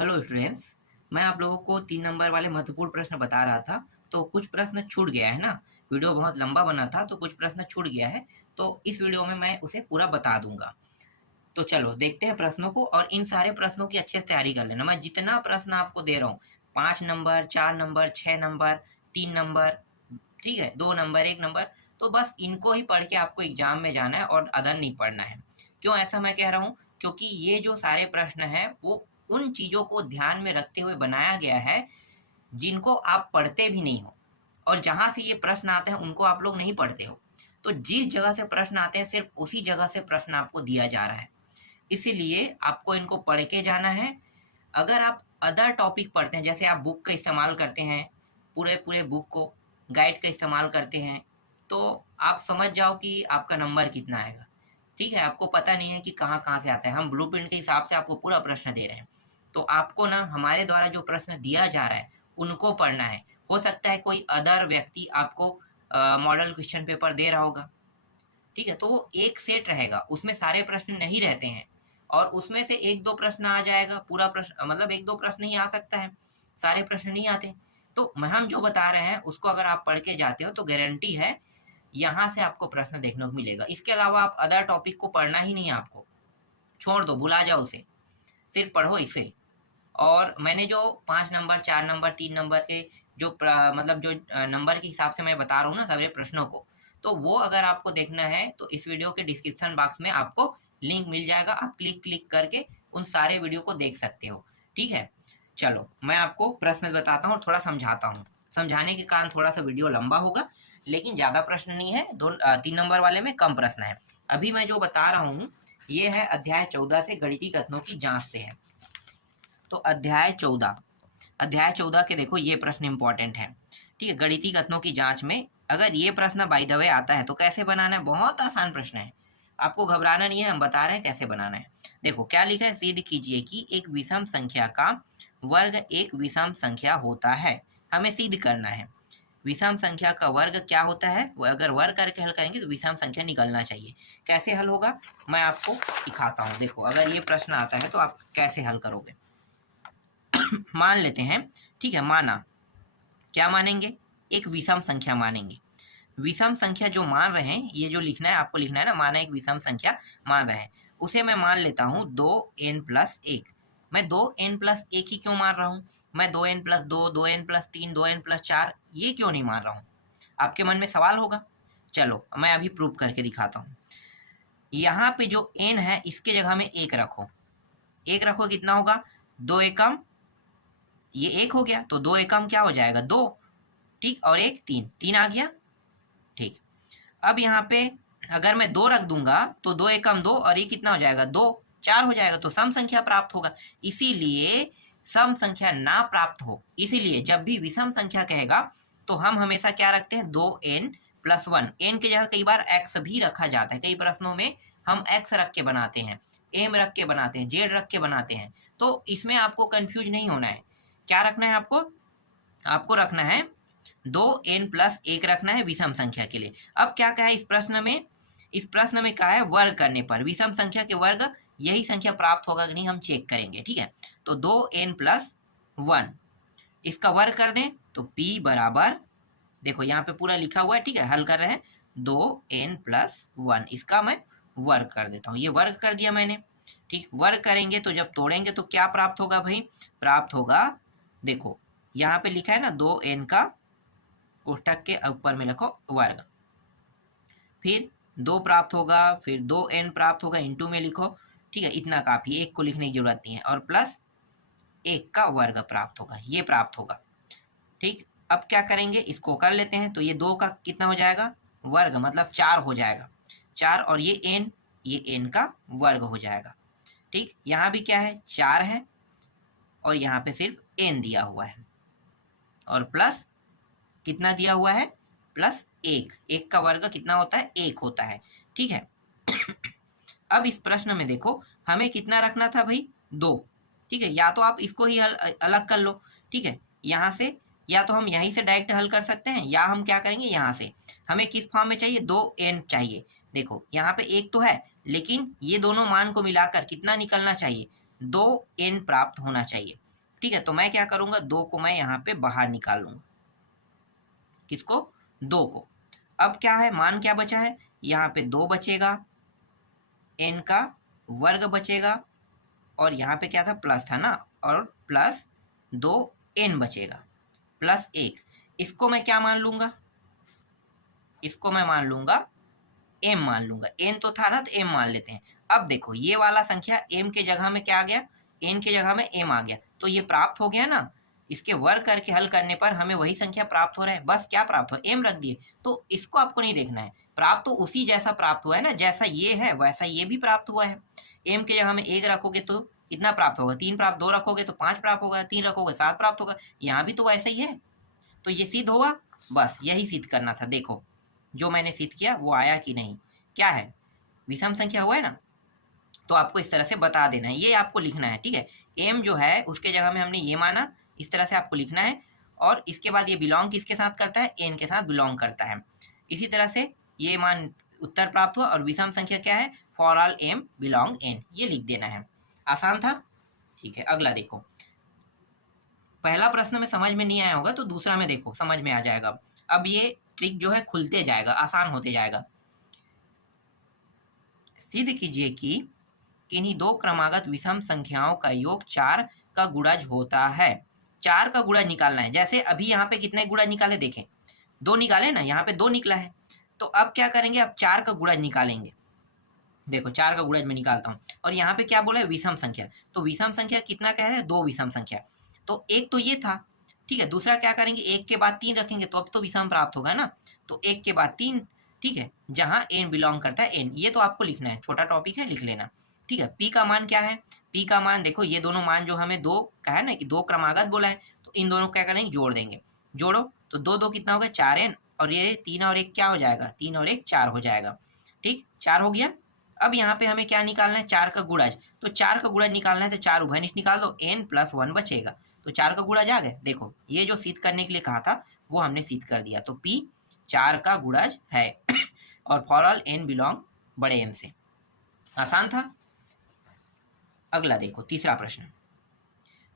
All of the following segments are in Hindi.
Hello students. मैं आप लोगों को 3 नंबर वाले महत्वपूर्ण प्रश्न बता रहा था। तो कुछ प्रश्न छूट गया है ना। वीडियो बहुत लंबा बना था तो कुछ प्रश्न छूट गया है। तो इस वीडियो में मैं उसे पूरा बता दूंगा। तो चलो देखते हैं प्रश्नों को, और इन सारे प्रश्नों की अच्छे से तैयारी कर लेना। मैं जितना प्रश्न आपको दे रहा हूँ, 5 नंबर, 4 नंबर, 6 नंबर, 3 नंबर, ठीक है, 2 नंबर, 1 नंबर, तो बस इनको ही पढ़ के आपको एग्जाम में जाना है और अदर नहीं पढ़ना है। क्यों ऐसा मैं कह रहा हूँ? क्योंकि ये जो सारे प्रश्न हैं वो उन चीज़ों को ध्यान में रखते हुए बनाया गया है जिनको आप पढ़ते भी नहीं हो, और जहाँ से ये प्रश्न आते हैं उनको आप लोग नहीं पढ़ते हो। तो जिस जगह से प्रश्न आते हैं सिर्फ उसी जगह से प्रश्न आपको दिया जा रहा है, इसीलिए आपको इनको पढ़ के जाना है। अगर आप अदर टॉपिक पढ़ते हैं, जैसे आप बुक का इस्तेमाल करते हैं, पूरे पूरे बुक को, गाइड का इस्तेमाल करते हैं, तो आप समझ जाओ कि आपका नंबर कितना आएगा। ठीक है, आपको पता नहीं है कि कहाँ कहाँ से आता है। हम ब्लूप्रिंट के हिसाब से आपको पूरा प्रश्न दे रहे हैं। तो आपको ना हमारे द्वारा जो प्रश्न दिया जा रहा है उनको पढ़ना है। हो सकता है कोई अदर व्यक्ति आपको मॉडल क्वेश्चन पेपर दे रहा होगा, ठीक है, तो वो एक सेट रहेगा, उसमें सारे प्रश्न नहीं रहते हैं, और उसमें से एक दो प्रश्न आ जाएगा। पूरा प्रश्न मतलब एक दो प्रश्न ही आ सकता है, सारे प्रश्न नहीं आते। तो मैं हम जो बता रहे हैं उसको अगर आप पढ़ के जाते हो तो गारंटी है यहाँ से आपको प्रश्न देखने को मिलेगा। इसके अलावा आप अदर टॉपिक को पढ़ना ही नहीं है आपको, छोड़ दो, भुला जाओ उसे, सिर्फ पढ़ो इसे। और मैंने जो 5 नंबर, 4 नंबर, 3 नंबर के जो मतलब जो नंबर के हिसाब से मैं बता रहा हूँ ना सारे प्रश्नों को, तो वो अगर आपको देखना है तो इस वीडियो के डिस्क्रिप्शन बॉक्स में आपको लिंक मिल जाएगा। आप क्लिक क्लिक करके उन सारे वीडियो को देख सकते हो। ठीक है, चलो मैं आपको प्रश्न बताता हूँ और थोड़ा समझाता हूँ। समझाने के कारण थोड़ा सा वीडियो लंबा होगा, लेकिन ज़्यादा प्रश्न नहीं है। 3 नंबर वाले में कम प्रश्न है। अभी मैं जो बता रहा हूँ ये है अध्याय 14 से गणितीय कथनों की जांच से है। तो अध्याय 14 के देखो ये प्रश्न इंपॉर्टेंट है। ठीक है, गणितीय कथनों की जांच में अगर ये प्रश्न बाय द वे आता है तो कैसे बनाना है, बहुत आसान प्रश्न है। आपको घबराना नहीं है, हम बता रहे हैं कैसे बनाना है। देखो क्या लिखा है, सिद्ध कीजिए कि एक विषम संख्या का वर्ग एक विषम संख्या होता है। हमें सिद्ध करना है विषम संख्या का वर्ग क्या होता है। अगर वर्ग करके हल करेंगे तो विषम संख्या निकलना चाहिए। कैसे हल होगा मैं आपको सिखाता हूँ। देखो अगर ये प्रश्न आता है तो आप कैसे हल करोगे। मान लेते हैं, ठीक है, माना, क्या मानेंगे, एक विषम संख्या मानेंगे। विषम संख्या जो मान रहे हैं, ये जो लिखना है आपको, लिखना है ना, माना एक विषम संख्या मान रहे हैं, उसे मैं मान लेता हूँ 2n+1। मैं 2n+1 ही क्यों मान रहा हूँ? मैं 2n+2, 2n+3, 2n+4 ये क्यों नहीं मान रहा हूँ? आपके मन में सवाल होगा। चलो मैं अभी प्रूव करके दिखाता हूँ। यहाँ पे जो n है इसके जगह में 1 रखो। 1 रखो कितना होगा, 2 एकम, ये 1 हो गया तो 2 एकम क्या हो जाएगा, 2। ठीक, और 1 3, 3 आ गया। ठीक, अब यहाँ पे अगर मैं 2 रख दूंगा तो 2 एकम 2, और ये कितना हो जाएगा, 2 4 हो जाएगा, तो सम संख्या प्राप्त होगा। इसीलिए सम संख्या ना प्राप्त हो, इसीलिए जब भी विषम संख्या कहेगा तो हम हमेशा क्या रखते हैं, 2n+1। n की जगह कई बार x भी रखा जाता है, कई प्रश्नों में हम x रख के बनाते हैं, m रख के बनाते हैं, z रख के बनाते हैं। तो इसमें आपको कंफ्यूज नहीं होना है। क्या रखना है आपको? आपको रखना है 2n+1 रखना है विषम संख्या के लिए। अब क्या कहा है इस प्रश्न में? इस प्रश्न में कहा है वर्ग करने पर विषम संख्या के वर्ग यही संख्या प्राप्त होगा कि नहीं, हम चेक करेंगे। ठीक है, तो 2n+1 इसका वर्ग कर दें तो p बराबर, देखो यहाँ पे पूरा लिखा हुआ है, ठीक है, हल कर रहे हैं, 2n+1 इसका मैं वर्ग कर देता हूँ। ये वर्ग कर दिया मैंने। ठीक, वर्ग करेंगे तो जब तोड़ेंगे तो क्या प्राप्त होगा भाई? प्राप्त होगा, देखो यहाँ पे लिखा है ना, 2n का कोष्ठक के ऊपर में लिखो वर्ग, फिर 2 प्राप्त होगा, फिर 2n प्राप्त होगा, इंटू में लिखो। ठीक है, इतना काफी, 1 को लिखने की जरूरत नहीं है, और प्लस 1 का वर्ग प्राप्त होगा, ये प्राप्त होगा। ठीक, अब क्या करेंगे, इसको कर लेते हैं, तो ये 2 का कितना हो जाएगा, वर्ग, मतलब 4 हो जाएगा, 4, और ये n का वर्ग हो जाएगा। ठीक, यहाँ भी क्या है, 4 है, और यहाँ पे सिर्फ n दिया हुआ है, और प्लस कितना दिया हुआ है, +1। 1 का वर्ग कितना होता है, 1 होता है। ठीक है, अब इस प्रश्न में देखो हमें कितना रखना था भाई, 2। ठीक है, या तो आप इसको ही अलग कर लो। ठीक है, यहाँ से, या तो हम यहीं से डायरेक्ट हल कर सकते हैं, या हम क्या करेंगे, यहाँ से हमें किस फॉर्म में चाहिए, 2n चाहिए। देखो यहाँ पे 1 तो है, लेकिन ये दोनों मान को मिलाकर कितना निकलना चाहिए, 2n प्राप्त होना चाहिए। ठीक है, तो मैं क्या करूंगा, 2 को मैं यहाँ पे बाहर निकाल लूंगा। किसको? 2 को। अब क्या है, मान क्या बचा है, यहाँ पे 2 बचेगा, n का वर्ग बचेगा, और यहाँ पे क्या था, प्लस था ना, और प्लस 2n बचेगा, प्लस 1। इसको मैं क्या मान लूंगा, इसको मैं मान लूंगा m मान लूंगा। n तो था ना, तो m मान लेते हैं। अब देखो ये वाला संख्या m के जगह में क्या आ गया, n के जगह में m आ गया, तो ये प्राप्त हो गया ना। इसके वर्ग करके हल करने पर हमें वही संख्या प्राप्त हो रहा है, बस क्या प्राप्त हो, m रख दिए। तो इसको आपको नहीं देखना है, प्राप्त तो उसी जैसा प्राप्त हुआ है ना, जैसा ये है वैसा ये भी प्राप्त हुआ है। m के जगह में 1 रखोगे तो कितना प्राप्त होगा, 3 प्राप्त, 2 रखोगे तो 5 प्राप्त होगा, 3 रखोगे 7 प्राप्त होगा। यहाँ भी तो वैसा ही है, तो ये सिद्ध होगा। बस यही सिद्ध करना था। देखो जो मैंने सिद्ध किया वो आया कि नहीं, क्या है, विषम संख्या हुआ है ना, तो आपको इस तरह से बता देना है, ये आपको लिखना है। ठीक है, m जो है उसके जगह में हमने ये माना, इस तरह से आपको लिखना है। और इसके बाद ये बिलोंग किसके साथ करता है, n के साथ बिलोंग करता है। इसी तरह से ये मान उत्तर प्राप्त हुआ, और विषम संख्या क्या है, for all m belong n, ये लिख देना है। आसान था। ठीक है, अगला देखो। पहला प्रश्न में समझ में नहीं आया होगा तो दूसरा में देखो समझ में आ जाएगा। अब ये ट्रिक जो है खुलते जाएगा, आसान होते जाएगा। सिद्ध कीजिए कि किन्हीं दो क्रमागत विषम संख्याओं का योग 4 का गुणज होता है। 4 का गुणज निकालना है। जैसे अभी यहाँ पे कितने गुणज निकाले, देखें 2 निकाले ना, यहाँ पे 2 निकला है। तो अब क्या करेंगे, अब 4 का गुणज निकालेंगे। देखो 4 का गुणज मैं निकालता हूँ, और यहाँ पे क्या बोला है, विषम संख्या। तो विषम संख्या कितना कह रहे हैं, 2 विषम संख्या। तो एक तो ये था, ठीक है। दूसरा क्या करेंगे, 1 के बाद 3 रखेंगे, तो अब तो विषम प्राप्त होगा ना। तो 1 के बाद 3, ठीक है, जहां n बिलोंग करता है n, ये तो आपको लिखना है, छोटा टॉपिक है, लिख लेना। ठीक है, p का मान क्या है, p का मान देखो, ये दोनों मान जो हमें 2 कहा है ना कि 2 क्रमागत बोला है, तो इन दोनों को क्या करेंगे, जोड़ देंगे। जोड़ो तो 2 2 कितना होगा, 4n, और ये 3 और 1 क्या हो जाएगा, 3 और 1 4 हो जाएगा। ठीक, 4 हो गया। अब यहाँ पे हमें क्या निकालना है, 4 का गुणज। तो 4 का गुणज निकालना है, तो 4 उभयनिष्ठ निकाल दो, n+1 बचेगा। तो 4 का गुणज आ गया। देखो ये जो सिद्ध करने के लिए कहा था वो हमने सिद्ध कर दिया। तो p 4 का गुणज है और फॉर ऑल n बिलोंग बड़े n से। आसान था। अगला देखो, तीसरा प्रश्न।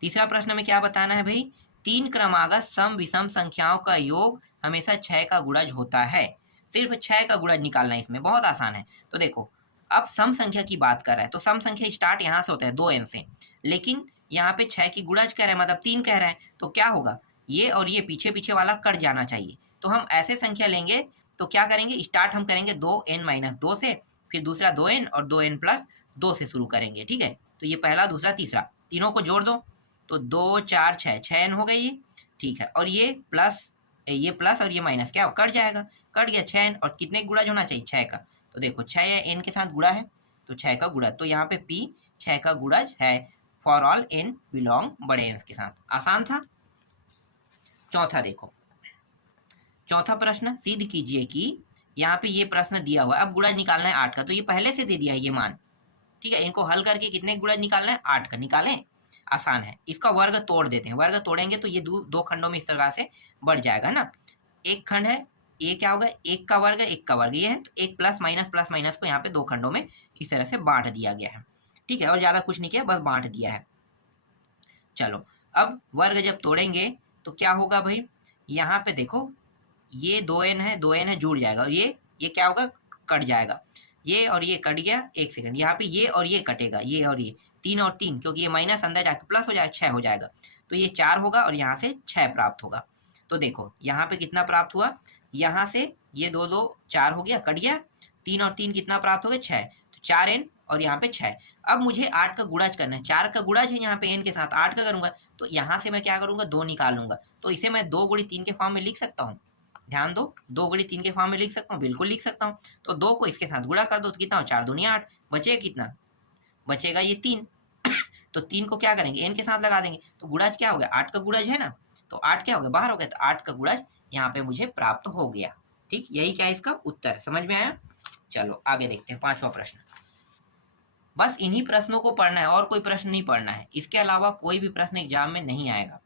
तीसरा प्रश्न में क्या बताना है भाई, 3 क्रमागत सम विषम संख्याओं का योग हमेशा 6 का गुणज होता है। सिर्फ 6 का गुणज निकालना है, इसमें बहुत आसान है। तो देखो अब सम संख्या की बात कर रहा है, तो सम संख्या स्टार्ट यहाँ से होता है 2n से, लेकिन यहाँ पे 6 की गुणज कह रहे हैं, मतलब 3 कह रहे हैं। तो क्या होगा, ये और ये पीछे पीछे वाला कट जाना चाहिए। तो हम ऐसे संख्या लेंगे, तो क्या करेंगे, स्टार्ट हम करेंगे 2n-2 से, फिर दूसरा 2n और 2n+2 से शुरू करेंगे। ठीक है, तो ये पहला, दूसरा, तीसरा, तीनों को जोड़ दो, तो 2 4 6 6n हो गई। ठीक है, और ये प्लस और ये माइनस क्या कट जाएगा, कट गया 6n, और कितने गुणज होना चाहिए, 6 का। तो देखो 6 या n के साथ गुणा है, तो 6 का गुणज। तो यहाँ पे p 6 का गुणज है फॉर ऑल n बिलोंग बड़े n के साथ। आसान था। चौथा देखो, चौथा प्रश्न, सिद्ध कीजिए कि यहाँ पे ये प्रश्न दिया हुआ है, अब गुणज निकालना है 8 का, तो ये पहले से दे दिया है ये मान। ठीक है, इनको हल करके कितने गुणज निकालना है, 8 का निकालें। आसान है। इसका वर्ग तोड़ देते हैं, वर्ग तोड़ेंगे तो ये दो खंडों में इस तरह से बढ़ जाएगा ना। एक खंड है, ये क्या होगा, 1 का वर्ग 1 का वर्ग, ये है, तो 1 प्लस माइनस को यहाँ पे 2 खंडों में इस तरह से बांट दिया गया है। ठीक है, और ज्यादा कुछ नहीं किया, बस बांट दिया है। चलो अब वर्ग जब तोड़ेंगे तो क्या होगा भाई, यहाँ पे देखो ये 2n है, जुड़ जाएगा, और ये क्या होगा, कट जाएगा। ये और ये कट गया, एक सेकंड, यहाँ पे ये और ये कटेगा, ये और ये 3 और 3, क्योंकि ये माइनस अंदर जाके प्लस हो जाएगा, 6 हो जाएगा। तो ये 4 होगा और यहाँ से 6 प्राप्त होगा। तो देखो यहाँ पे कितना प्राप्त हुआ, यहाँ से ये 2 2 4 हो गया, कट गया, 3 और 3 कितना प्राप्त हो गया, 6, तो 4n और यहाँ पे 6। अब मुझे 8 का गुणज करना है, 4 का गुणज है यहाँ पे n के साथ, 8 का करूंगा, तो यहाँ से मैं क्या करूंगा, 2 निकालूंगा। तो इसे मैं 2 × 3 के फॉर्म में लिख सकता हूँ। ध्यान दो, 2 × 3 के फॉर्म में लिख सकता हूँ, बिल्कुल लिख सकता हूँ। तो 2 को इसके साथ गुणा कर दो, तो कितना हो, 4 दूनी 8, बचेगा कितना, बचेगा ये 3। तो 3 को क्या करेंगे, n के साथ लगा देंगे, तो गुणज क्या हो गया, 8 का गुणज है ना, तो 8 क्या हो गया, बाहर हो गया, तो 8 का गुणज यहाँ पे मुझे प्राप्त हो गया। ठीक, यही क्या है इसका उत्तर, समझ में आया। चलो आगे देखते हैं, 5वां प्रश्न। बस इन्हीं प्रश्नों को पढ़ना है, और कोई प्रश्न नहीं पढ़ना है, इसके अलावा कोई भी प्रश्न एग्जाम में नहीं आएगा।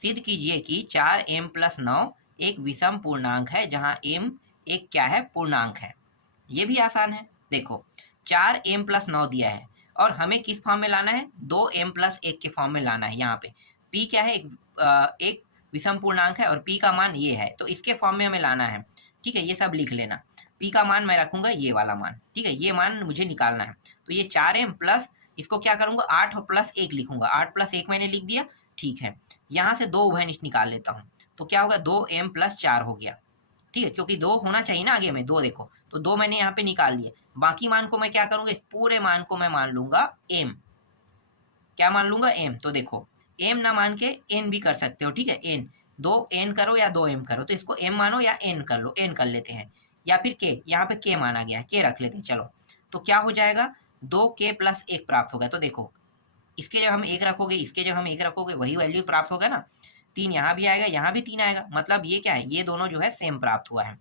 सिद्ध कीजिए कि 4m+9 एक विषम पूर्णांक है, जहां m एक क्या है, पूर्णांक है। ये भी आसान है। देखो 4m+9 दिया है, और हमें किस फॉर्म में लाना है, 2m+1 के फॉर्म में लाना है। यहाँ पे p क्या है, एक विषम पूर्णांक है और p का मान ये है, तो इसके फॉर्म में हमें लाना है। ठीक है, ये सब लिख लेना। p का मान मैं रखूंगा ये वाला मान, ठीक है, ये मान मुझे निकालना है। तो ये 4m प्लस, इसको क्या करूंगा, 8 + 1 लिखूंगा, 8 + 1 मैंने लिख दिया। ठीक है, यहाँ से 2 उभयनिष्ठ निकाल लेता हूँ, तो क्या होगा, 2m+4 हो गया। ठीक है, क्योंकि 2 होना चाहिए ना आगे में, 2 देखो, तो 2 मैंने यहाँ पे निकाल लिए। बाकी मान को मैं क्या करूंगा, इस पूरे मान को मैं मान लूंगा m। क्या मान लूंगा, m। तो देखो m ना मान के n भी कर सकते हो, ठीक है, n 2n करो या 2m करो, तो इसको m मानो या n कर लो, n कर लेते हैं, या फिर k, यहाँ पे k माना गया है, k रख लेते हैं। चलो, तो क्या हो जाएगा, 2k+1 प्राप्त होगा। तो देखो इसके जगह हम 1 रखोगे, इसके जगह हम 1 रखोगे, वही वैल्यू प्राप्त होगा ना। 3 यहाँ भी आएगा, यहाँ भी 3 आएगा, मतलब ये क्या है, ये दोनों जो है सेम प्राप्त हुआ है।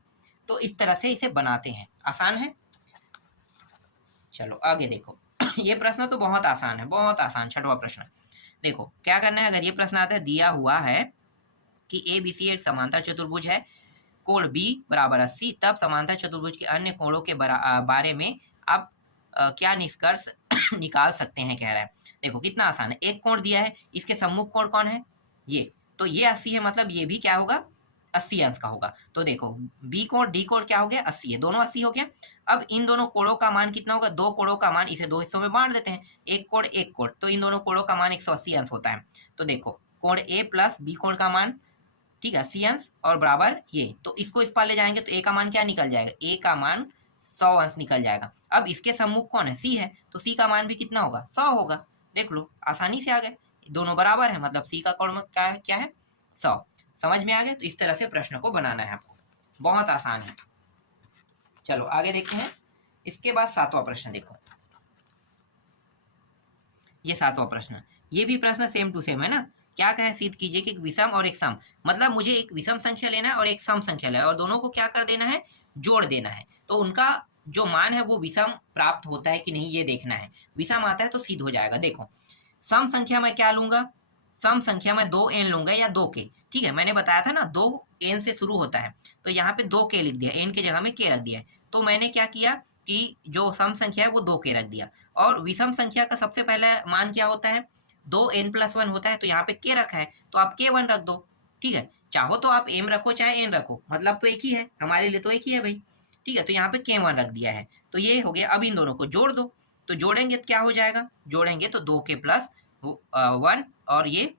तो इस तरह से इसे बनाते हैं, आसान है। चलो आगे देखो ये प्रश्न तो बहुत आसान है, बहुत आसान, 6वां प्रश्न। देखो क्या करना है, अगर ये प्रश्न आता है, दिया हुआ है कि ABC एक समांतर चतुर्भुज है, कोण B बराबर 80, तब समांतर चतुर्भुज के अन्य कोणों के बारे में आप क्या निष्कर्ष निकाल सकते हैं, कह रहा है। देखो कितना आसान है, एक कोण दिया है, इसके सम्मुख कोण कौन है, ये, तो ये 80 है, मतलब ये भी क्या होगा, 80 अंश का होगा। तो देखो बी कोण डी कोण क्या हो गया, 80 है, दोनों 80 हो गया। अब इन दोनों कोणों का मान कितना होगा, दो कोणों का मान, इसे दो हिस्सों में बांट देते हैं, एक कोण एक कोण, तो इन दोनों कोणों का मान 180 अंश होता है। तो देखो कोण ए प्लस बी कोण का मान, ठीक है, 80 अंश और बराबर ये, तो इसको इस पार ले जाएंगे तो ए का मान क्या निकल जाएगा, ए का मान 100 अंश निकल जाएगा। अब इसके सम्मुख कौन है, सी है, तो सी का मान भी कितना होगा, 100 होगा। देख लो आसानी से आ गए, दोनों बराबर है, मतलब सी का कोण क्या है, 100। समझ में आ गए। तो इस तरह से प्रश्न को बनाना है आपको, बहुत आसान है। चलो आगे देखते हैं। इसके बाद 7वां प्रश्न देखो, ये 7वां प्रश्न, ये भी प्रश्न सेम टू सेम है ना। क्या कहे, सिद्ध कीजिए कि एक विषम और एक सम, मतलब मुझे एक विषम संख्या लेना है और एक सम संख्या लेना है, और दोनों को क्या कर देना है, जोड़ देना है। तो उनका जो मान है वो विषम प्राप्त होता है कि नहीं, ये देखना है। विषम आता है तो सिद्ध हो जाएगा। देखो सम संख्या मैं क्या लूंगा, सम संख्या में 2n लूंगा या 2k, ठीक है, मैंने बताया था ना 2n से शुरू होता है, तो यहाँ पे 2k लिख दिया, n के जगह में k रख दिया है। तो मैंने क्या किया कि जो सम संख्या है वो 2k रख दिया, और विषम संख्या का सबसे पहला मान क्या होता है, 2n+1 होता है, तो यहाँ पे k रखा है तो आप k1 रख दो। ठीक है, चाहो तो आप m रखो चाहे n रखो, मतलब तो एक ही है, हमारे लिए तो एक ही है भाई। ठीक है, तो यहाँ पे k1 रख दिया है, तो ये हो गया। अब इन दोनों को जोड़ दो, तो जोड़ेंगे तो क्या हो जाएगा, जोड़ेंगे तो 2k+1 और ये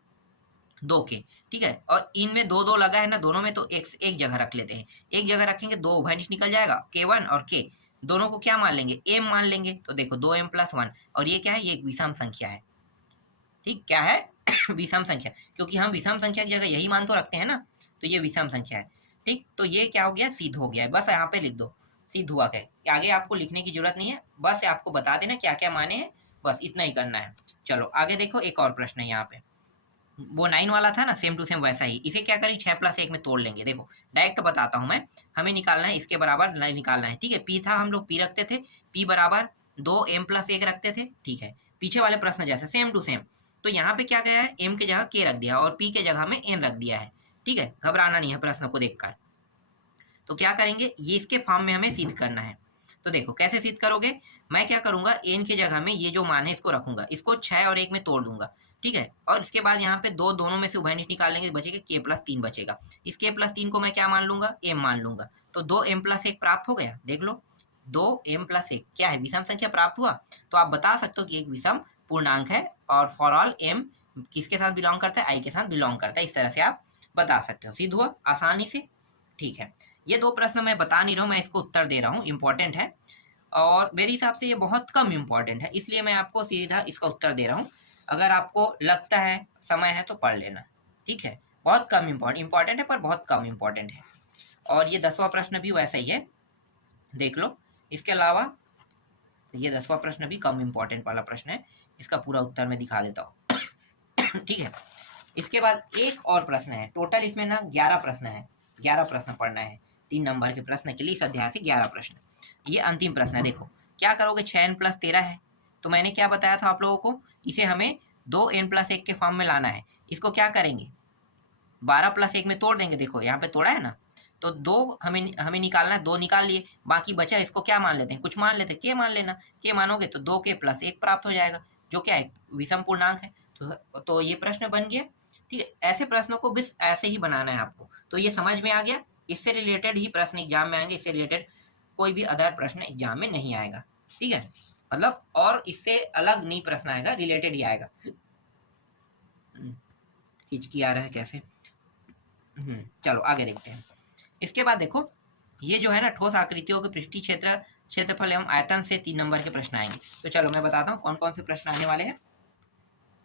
2k, ठीक है, और इनमें 2 लगा है ना दोनों में, तो एक जगह रख लेते हैं, एक जगह रखेंगे, 2 उभयनिष्ठ निकल जाएगा, k1 और k, दोनों को क्या मान लेंगे, m मान लेंगे। तो देखो 2m+1, और ये क्या है, ये एक विषम संख्या है। ठीक, क्या है विषम संख्या, क्योंकि हम विषम संख्या की जगह यही मान तो रखते हैं ना, तो ये विषम संख्या है। ठीक, तो ये क्या हो गया, सिद्ध हो गया है, बस यहाँ पे लिख दो, सिद्ध हुआ क्या, आगे आपको लिखने की जरूरत नहीं है, बस आपको बता देना क्या क्या माने हैं, बस इतना ही करना है। चलो आगे देखो, एक और प्रश्न है यहाँ पे, वो 9 वाला था ना, सेम टू सेम वैसा ही, इसे क्या करें, 6+1 में तोड़ लेंगे। देखो डायरेक्ट बताता हूँ मैं, हमें निकालना है इसके बराबर निकालना है। ठीक है, p था, हम लोग p रखते थे, p बराबर 2m+1 रखते थे। ठीक है, पीछे वाले प्रश्न जैसे सेम टू सेम। तो यहाँ पे क्या गया है, m के जगह k रख दिया और p के जगह में n रख दिया है। ठीक है, घबराना नहीं है प्रश्न को देखकर। तो क्या करेंगे, ये इसके फॉर्म में हमें सिद्ध करना है। तो देखो कैसे सिद्ध करोगे, मैं क्या करूंगा, n के जगह में ये जो मान है इसको रखूंगा, इसको 6 और 1 में तोड़ दूंगा। ठीक है, और इसके बाद यहाँ पे दोनों में से उभयनिष्ठ निकाल लेंगे, बचेगा k+3 बचेगा। इस k+3 को मैं क्या मान लूंगा, m मान लूंगा, तो 2m+1 प्राप्त हो गया। देख लो 2m+1 क्या है, विषम संख्या प्राप्त हुआ। तो आप बता सकते हो कि एक विषम पूर्णांक है, और फॉर ऑल m किसके साथ बिलोंग करता है, i के साथ बिलोंग करता है। इस तरह से आप बता सकते हो, सिद्ध हुआ आसानी से। ठीक है, ये 2 प्रश्न मैं बता नहीं रहा हूँ, मैं इसको उत्तर दे रहा हूँ, इंपॉर्टेंट है, और मेरे हिसाब से ये बहुत कम इंपॉर्टेंट है, इसलिए मैं आपको सीधा इसका उत्तर दे रहा हूँ। अगर आपको लगता है समय है तो पढ़ लेना। ठीक है, बहुत कम इंपॉर्टेंट है, पर बहुत कम इंपॉर्टेंट है। और ये 10वां प्रश्न भी वैसा ही है, देख लो। इसके अलावा ये 10वां प्रश्न भी कम इंपॉर्टेंट वाला प्रश्न है, इसका पूरा उत्तर मैं दिखा देता हूँ। ठीक है, इसके बाद एक और प्रश्न है, टोटल इसमें ना 11 प्रश्न है, 11 प्रश्न पढ़ना है 3 नंबर के प्रश्न के लिए, इस अध्याय से 11 प्रश्न। ये अंतिम प्रश्न है। देखो क्या करोगे, 6n+13 है, तो मैंने क्या बताया था आप लोगों को, इसे हमें 2n+1 के फॉर्म में लाना है। इसको क्या करेंगे, 12+1 में तोड़ देंगे, देखो यहाँ पे तोड़ा है ना, तो 2 हमें हमें निकालना है, 2 निकाल लिए, बाकी बचा इसको क्या मान लेते हैं, कुछ मान लेते हैं, के मान लेना, के मानोगे तो 2 के प्लस 1 प्राप्त हो जाएगा, जो क्या है, विषम पूर्णांक है। तो ये प्रश्न बन गया। ठीक है, ऐसे प्रश्नों को बस ऐसे ही बनाना है आपको। तो ये समझ में आ गया, इससे रिलेटेड ही प्रश्न एग्जाम में आएंगे, इससे रिलेटेड कोई भी अदर प्रश्न एग्जाम में नहीं आएगा। ठीक है, मतलब और इससे अलग नहीं प्रश्न आएगा, रिलेटेड ही आएगा। हिचकी आ रहा है कैसे। चलो आगे देखते हैं। इसके बाद देखो, ये जो है ना ठोस आकृतियों के पृष्ठीय क्षेत्र, क्षेत्रफल एवं आयतन से 3 नंबर के प्रश्न आएंगे। तो चलो मैं बताता हूँ कौन कौन से प्रश्न आने वाले हैं,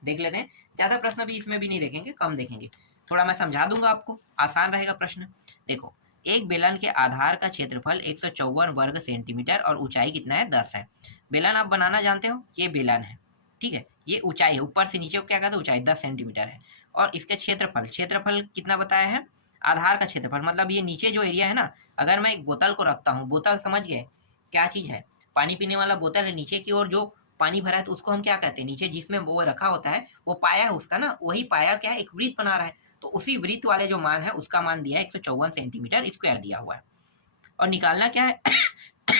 देख लेते हैं। ज्यादा प्रश्न भी इसमें भी नहीं देखेंगे, कम देखेंगे, थोड़ा मैं समझा दूंगा आपको, आसान रहेगा प्रश्न। देखो, एक बेलन के आधार का क्षेत्रफल 154 वर्ग सेंटीमीटर और ऊंचाई कितना है, 10 है। बेलन आप बनाना जानते हो, ये बेलन है। ठीक है, ये ऊंचाई है, ऊपर से नीचे को क्या कहते हैं, ऊंचाई 10 सेंटीमीटर है। और इसके क्षेत्रफल, क्षेत्रफल कितना बताया है, आधार का क्षेत्रफल, मतलब ये नीचे जो एरिया है ना, अगर मैं एक बोतल को रखता हूँ, बोतल समझ गए क्या चीज है, पानी पीने वाला बोतल है, नीचे की ओर जो पानी भरा है तो उसको हम क्या कहते हैं, नीचे जिसमें वो रखा होता है वो पाया है उसका ना, वही पाया क्या है, एक वृत्त बना रहा है। तो उसी वृत्त वाले जो मान है उसका मान दिया है 154 सेंटीमीटर स्क्वायर दिया हुआ है। और निकालना क्या है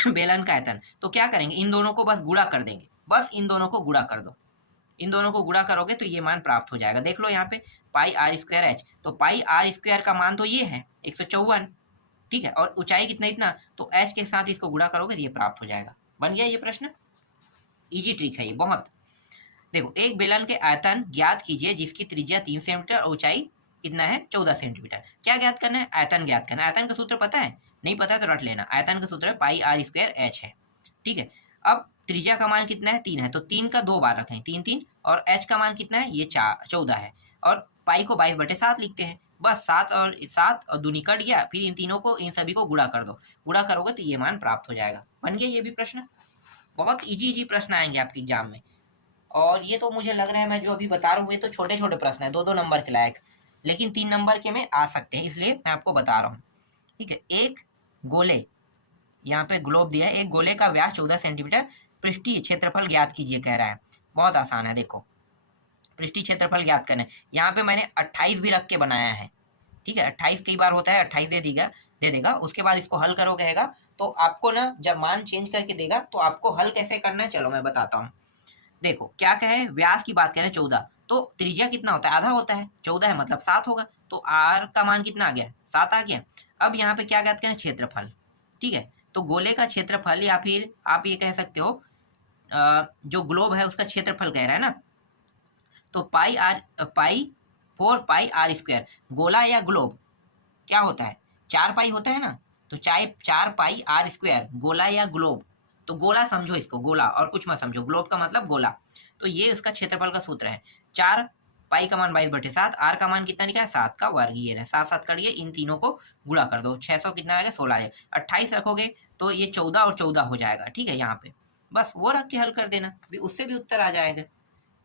बेलन का आयतन। तो क्या करेंगे, इन दोनों को बस गुणा कर देंगे, बस इन दोनों को गुणा कर दो, इन दोनों को गुणा करोगे तो ये मान प्राप्त हो जाएगा। देख लो यहाँ पे पाई आर स्क्वायर एच, तो पाई आर स्क्वायर का मान तो ये है 154। ठीक है, और ऊंचाई कितना, इतना, तो एच के साथ इसको गुणा करोगे तो ये प्राप्त हो जाएगा। बन गया ये प्रश्न, इजी ट्रिक है ये बहुत। देखो, एक बेलन के आयतन ज्ञात कीजिए जिसकी त्रिज्या 3 सेंटीमीटर और ऊंचाई कितना है, 14 सेंटीमीटर। क्या ज्ञात करना है, आयतन ज्ञात करना है। आयतन का सूत्र पता है, नहीं पता है तो रट लेना, आयतन का सूत्र है पाई आर स्क्वायर एच है। ठीक है, अब त्रिज्या का मान कितना है, 3 है, तो 3 का 2 बार रखें, 3 3, और एच का मान कितना है, ये 14 है, और पाई को 22/7 लिखते हैं। बस 7 और 2 निकट गया, फिर इन तीनों को, इन सभी को गुणा कर दो, गुणा करोगे तो ये मान प्राप्त हो जाएगा। बन गया ये भी प्रश्न। बहुत इजी प्रश्न आएंगे आपके एग्जाम में। और ये तो मुझे लग रहा है मैं जो अभी बता रहा हूँ ये तो छोटे छोटे प्रश्न है, 2-2 नंबर के लायक, लेकिन 3 नंबर के में आ सकते हैं, इसलिए मैं आपको बता रहा हूँ। ठीक है, एक गोले, यहाँ पे ग्लोब दिया है, एक गोले का व्यास 14 सेंटीमीटर, पृष्ठीय क्षेत्रफल ज्ञात कीजिए कह रहा है। बहुत आसान है, देखो पृष्ठीय क्षेत्रफल ज्ञात करना है। यहाँ पे मैंने 28 भी रख के बनाया है। ठीक है, 28 कई बार होता है, 28 दे देगा, उसके बाद इसको हल करो कहेगा, तो आपको ना जब मान चेंज करके देगा तो आपको हल कैसे करना है, चलो मैं बताता हूँ। देखो क्या कहे, व्यास की बात करें 14, तो त्रिज्या कितना होता है, आधा होता है, 14 है मतलब 7 होगा, तो आर का मान कितना आ गया, 7 आ गया। अब यहाँ पे क्या ज्ञात करें, क्षेत्रफल। ठीक है, तो गोले का क्षेत्रफल, या फिर आप ये कह सकते हो जो ग्लोब है उसका क्षेत्रफल कह रहा है ना, तो पाई 4 पाई आर स्क्वायर, गोला या ग्लोब क्या होता है, 4 पाई होता है ना, तो चाहे 4 पाई आर स्क्वायर, गोला या ग्लोब, तो गोला समझो इसको, गोला और कुछ मत समझो, ग्लोब का मतलब गोला। तो ये उसका क्षेत्रफल का सूत्र है। 4 पाई का मान 22/7, आर का मान कितना निकला है, 7 का वर्ग, ये है 7 7 करिए, इन तीनों को गुणा कर दो, 600 कितना आएगा, 16 आएगा, 28 रखोगे तो ये 14 और 14 हो जाएगा। ठीक है, यहाँ पे बस वो रख के हल कर देना, उससे भी उत्तर आ जाएगा।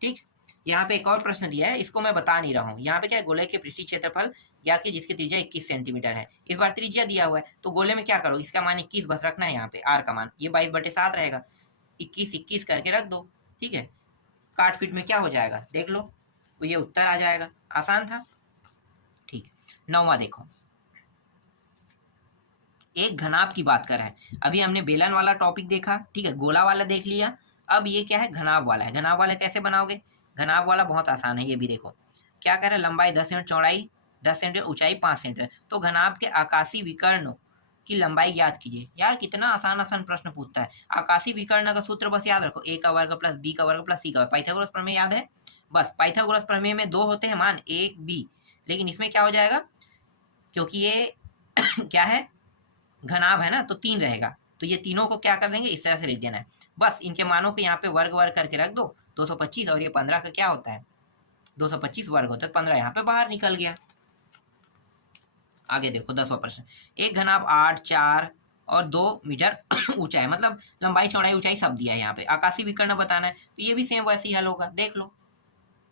ठीक, यहाँ पे एक और प्रश्न दिया है, इसको मैं बता नहीं रहा हूँ। यहाँ पे क्या है, गोले के पृष्ठीय क्षेत्रफल ज्ञात की जिसकी त्रिज्या 21 सेंटीमीटर है। इस बार त्रिज्या दिया हुआ है तो गोले में क्या करो, इसका मान 21 बस रखना है, यहाँ पे आर का मान ये 22/7 रहेगा, 21 करके रख दो। ठीक है, काट फीट में क्या हो जाएगा देख लो, तो ये उत्तर आ जाएगा, आसान था। ठीक, 9वां देखो, एक घनाभ की बात कर रहा है। अभी हमने बेलन वाला टॉपिक देखा, ठीक है, गोला वाला देख लिया, अब ये क्या है, घनाभ वाला है। घनाभ वाला कैसे बनाओगे, घनाभ वाला बहुत आसान है, ये भी देखो क्या कह रहा है, लंबाई 10 सेंटीमीटर, चौड़ाई 10 सेंटीमीटर, ऊंचाई 5 सेंटीमीटर, तो घनाभ के आकाशीय विकर्ण की लंबाई ज्ञात कीजिए। यार कितना आसान आसान प्रश्न पूछता है। आकाशीय विकर्ण का सूत्र बस याद रखो, ए का वर्ग प्लस बी का वर्ग प्लस सी का वर्ग, पाइथागोरस प्रमेय याद है। बस पाइथागोरस प्रमेय में 2 होते हैं मान, ए बी, लेकिन इसमें क्या हो जाएगा, क्योंकि ये क्या है, घनाभ है ना, तो 3 रहेगा, तो ये तीनों को क्या कर देंगे, इस तरह से लिख देना है। बस इनके मानों को यहाँ पे वर्ग वर्ग करके रख दो, 225, और ये 15 का क्या होता है, 225 वर्ग होता है, 15 यहाँ पे बाहर निकल गया। आगे देखो 10वां प्रश्न, एक घनाभ 8, 4 और 2 मीटर ऊंचा है, मतलब लंबाई चौड़ाई ऊंचाई सब दिया है। यहाँ पे आकाशीय विकर्ण बताना है, तो ये भी सेम वैसे ही हल होगा, देख लो।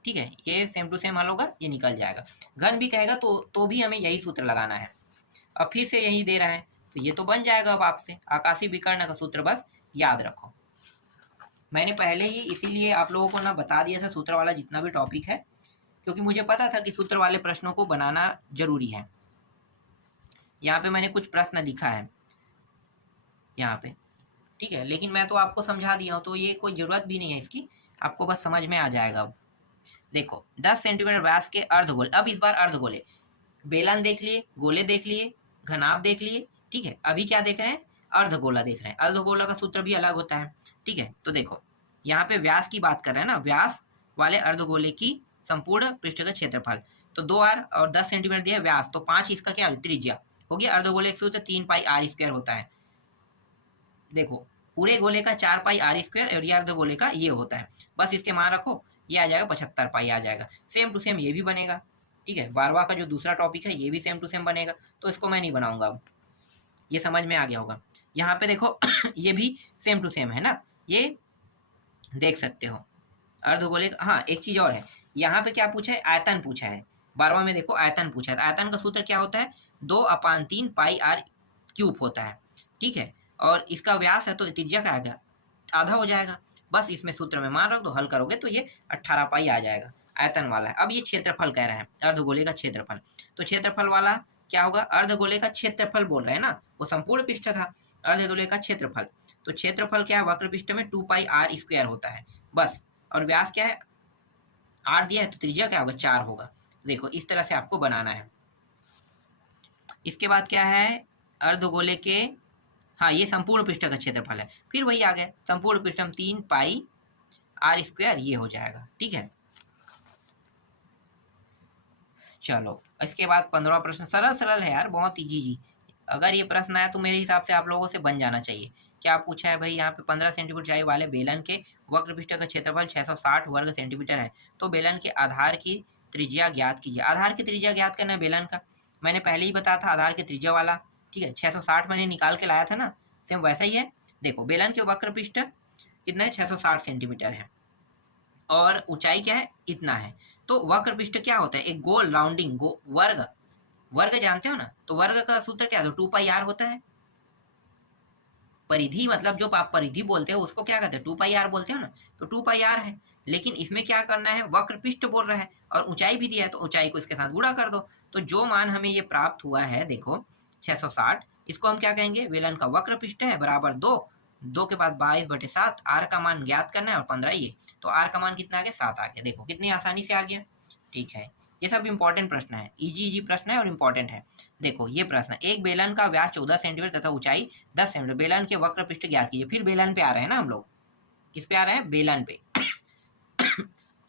ठीक है, ये सेम टू सेम हल होगा, ये निकल जाएगा। घन भी कहेगा तो भी हमें यही सूत्र लगाना है, अब फिर से यही दे रहा है, तो ये तो बन जाएगा अब आपसे। आकाशीय विकर्ण का सूत्र बस याद रखो, मैंने पहले ही इसीलिए आप लोगों को ना बता दिया था सूत्र वाला जितना भी टॉपिक है, क्योंकि मुझे पता था कि सूत्र वाले प्रश्नों को बनाना जरूरी है। यहाँ पे मैंने कुछ प्रश्न लिखा है यहाँ पे, ठीक है, लेकिन मैं तो आपको समझा दिया हूँ, तो ये कोई ज़रूरत भी नहीं है इसकी, आपको बस समझ में आ जाएगा। अब देखो 10 सेंटीमीटर व्यास के अर्धगोले, अब इस बार अर्धगोले, बेलन देख लिए, गोले देख लिए, घनाभ देख लिए, ठीक है, अभी क्या देख रहे हैं, अर्धगोला देख रहे हैं। अर्धगोला का सूत्र भी अलग होता है, ठीक है। तो देखो यहाँ पे व्यास की बात कर रहे हैं ना, व्यास वाले अर्धगोले की संपूर्ण पृष्ठ का क्षेत्रफल, तो 2r और 10 सेंटीमीटर दिया व्यास, तो 5 इसका क्या त्रिज्या हो गया। अर्धगोले का सूत्र 3 पाई आर स्क्वायर होता है। देखो पूरे गोले का 4 पाई आर स्क्वायर और ये अर्धगोले का ये होता है, बस इसके मान रखो, ये आ जाएगा 75 पाई आ जाएगा। सेम टू सेम ये भी बनेगा, ठीक है। 12वां का जो दूसरा टॉपिक है ये भी सेम टू सेम बनेगा, तो इसको मैं नहीं बनाऊंगा। अब ये समझ में आ गया होगा। यहाँ पे देखो ये भी सेम टू सेम है ना, ये देख सकते हो अर्धगोले का। हाँ एक चीज और है, यहाँ पे क्या पूछा है, आयतन पूछा है। 12वां में देखो आयतन पूछा है, आयतन का सूत्र क्या होता है, 2/3 पाई आर क्यूब होता है, ठीक है। और इसका व्यास है तो त्रिज्या का आएगा, आधा हो जाएगा, बस इसमें सूत्र में मान रख दो, हल करोगे तो ये 18 पाई आ जाएगा, आयतन वाला है। अब ये क्षेत्रफल कह रहे हैं, अर्धगोले का क्षेत्रफल, तो क्षेत्रफल वाला क्या होगा, अर्धगोले का क्षेत्रफल बोल रहे हैं ना, वो संपूर्ण पृष्ठ था, अर्धगोले का क्षेत्रफल, तो क्षेत्रफल क्या है, वक्र पृष्ठ में 2 पाई आर स्क्वायर होता है बस, और व्यास क्या है 8 दिया है, तो त्रिज्या क्या होगा 4 होगा। देखो इस तरह से आपको बनाना है। इसके बाद क्या है, अर्धगोले के, हाँ ये संपूर्ण पृष्ठ का क्षेत्रफल है, फिर वही आ गया संपूर्ण पृष्ठ में 3 पाई आर स्क्वायर ये हो जाएगा, ठीक है। चलो इसके बाद 15वां प्रश्न, सरल सरल है यार, बहुत इजी जी। अगर ये प्रश्न आया तो मेरे हिसाब से आप लोगों से बन जाना चाहिए। क्या पूछा है भाई, यहाँ पे 15 सेंटीमीटर ऊंचाई वाले बेलन के वक्र पृष्ठ का क्षेत्रफल 660 वर्ग सेंटीमीटर है, तो बेलन के आधार की त्रिज्या ज्ञात कीजिए। आधार की त्रिज्या ज्ञात करना है बेलन का, मैंने पहले ही बताया था आधार की त्रिज्या वाला, ठीक है। 660 मैंने निकाल के लाया था ना, सेम वैसा ही है। देखो बेलन के वक्र पृष्ठ कितना है, 660 सेंटीमीटर है, और ऊंचाई क्या है, इतना है। तो वक्र पृष्ठ क्या होता है, एक गोल राउंडिंग वर्ग, वर्ग जानते हो ना, तो वर्ग का सूत्र क्या है, 2 पाई आर होता है। परिधि मतलब जो आप परिधि बोलते हो उसको क्या कहते हैं, 2 पाई आर बोलते हो ना, तो 2 पाई आर है। लेकिन इसमें क्या करना है, वक्र पृष्ठ बोल रहा है और ऊंचाई भी दिया है, तो ऊंचाई को इसके साथ गुणा कर दो, तो जो मान हमें ये प्राप्त हुआ है देखो 660, इसको हम क्या कहेंगे, बेलन का वक्र पृष्ठ है बराबर 2 के बाद 22/7, आर का मान ज्ञात करना है और 15 ये, तो आर का मान कितना आ गया, 7 आ गया। देखो कितनी आसानी से आ गया, ठीक है। ये सब इंपॉर्टेंट प्रश्न है, इजी प्रश्न है और इंपॉर्टेंट है। देखो ये प्रश्न, एक बेलन का व्यास 14 सेंटीमीटर तथा ऊंचाई 10 सेंटीमीटर, बेलन के वक्र पृष्ठ ज्ञात कीजिए। फिर बेलन पे आ रहे हैं ना हम लोग, किस पे आ रहे हैं, बेलन पे।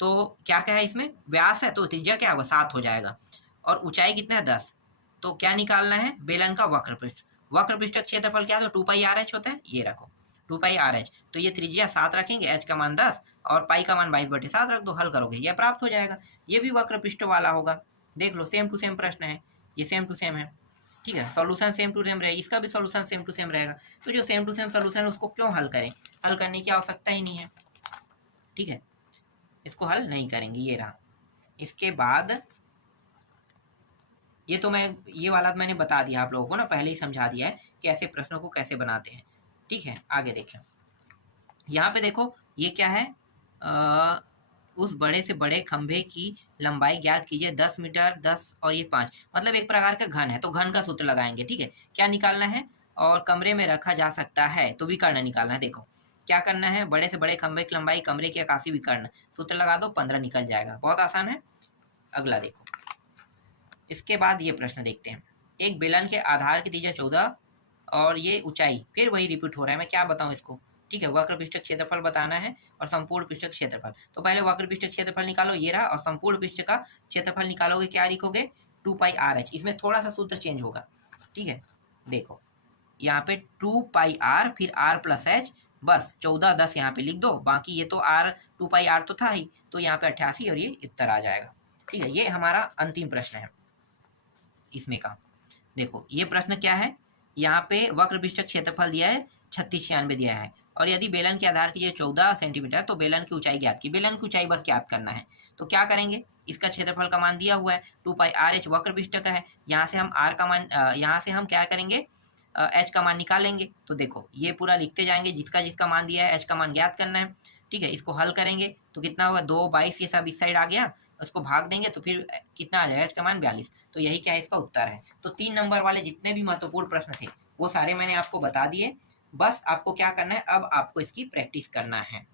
तो क्या क्या है इसमें, व्यास है तो त्रिज्या क्या होगा 7 हो जाएगा, और ऊंचाई कितना है 10, तो क्या निकालना है, बेलन का वक्र पृष्ठ, वक्र पृष्ठ क्षेत्रफल क्या, तो 2 पाई आर एच होता है, ये रखो 2 पाई आर एच, तो ये त्रिज्या 7 रखेंगे, एच का मान 10 और पाई का मान 22/7 रख दो, हल करोगे यह प्राप्त हो जाएगा। ये भी वक्र पृष्ठ वाला होगा, देख लो सेम टू सेम प्रश्न है, ये सेम टू सेम है, ठीक है। सॉल्यूशन सेम टू सेम रहेगा, इसका भी सॉल्यूशन सेम टू सेम रहेगा, तो जो सेम टू सेम सॉल्यूशन उसको क्यों हल करें, हल करने की आवश्यकता ही नहीं है, ठीक है, इसको हल नहीं करेंगे, ये रहा। इसके बाद ये तो मैं, ये वाला मैंने बता दिया आप लोगों को ना, पहले ही समझा दिया है कि ऐसे प्रश्नों को कैसे बनाते हैं, ठीक है। आगे देखें, यहाँ पे देखो ये क्या है, उस बड़े से बड़े खंभे की लंबाई ज्ञात कीजिए, 10 मीटर 10 और ये 5, मतलब एक प्रकार का घन है, तो घन का सूत्र लगाएंगे, ठीक है। क्या निकालना है, और कमरे में रखा जा सकता है तो विकर्ण निकालना है। देखो क्या करना है, बड़े से बड़े खंभे की लंबाई कमरे के आकाशीय विकर्ण, सूत्र लगा दो 15 निकल जाएगा, बहुत आसान है। अगला देखो, इसके बाद ये प्रश्न देखते हैं, एक बेलन के आधार की त्रिज्या 14 और ये ऊंचाई, फिर वही रिपीट हो रहा है, मैं क्या बताऊं इसको, ठीक है। वक्र पृष्ठ क्षेत्रफल बताना है और संपूर्ण पृष्ठ क्षेत्रफल, तो पहले वक्र पृष्ठ क्षेत्रफल निकालो, ये रहा, और संपूर्ण पृष्ठ का क्षेत्रफल निकालोगे, क्या लिखोगे, 2 पाई आर एच, इसमें थोड़ा सा सूत्र चेंज होगा, ठीक है। देखो यहाँ पे 2 पाई आर फिर आर प्लस एच, बस 14 10 यहाँ पे लिख दो, बाकी ये तो आर 2 पाई आर तो था ही, तो यहाँ पे 88 और ये उत्तर आ जाएगा, ठीक है। ये हमारा अंतिम प्रश्न है इसमें का। देखो ये प्रश्न क्या है, यहाँ पे वक्र पृष्ठ क्षेत्रफल दिया है 3696 दिया है, और यदि बेलन के आधार की 14 सेंटीमीटर, तो बेलन की ऊंचाई ज्ञात की, बेलन की ऊंचाई बस ज्ञात करना है, तो क्या करेंगे, इसका क्षेत्रफल का मान दिया हुआ है 2 पाई आर एच, वक्र पृष्ठ का है, यहाँ से हम आर का मान, यहाँ से हम क्या करेंगे, एच का मान निकालेंगे। तो देखो ये पूरा लिखते जाएंगे, जिसका जिसका मान दिया है एच का मान ज्ञात करना है, ठीक है। इसको हल करेंगे तो कितना होगा, 2 22 ये सब इस साइड आ गया, उसको भाग देंगे तो फिर कितना आ जाएगा, इसका मान 42। तो यही क्या है, इसका उत्तर है। तो 3 नंबर वाले जितने भी महत्वपूर्ण प्रश्न थे वो सारे मैंने आपको बता दिए। बस आपको क्या करना है, अब आपको इसकी प्रैक्टिस करना है।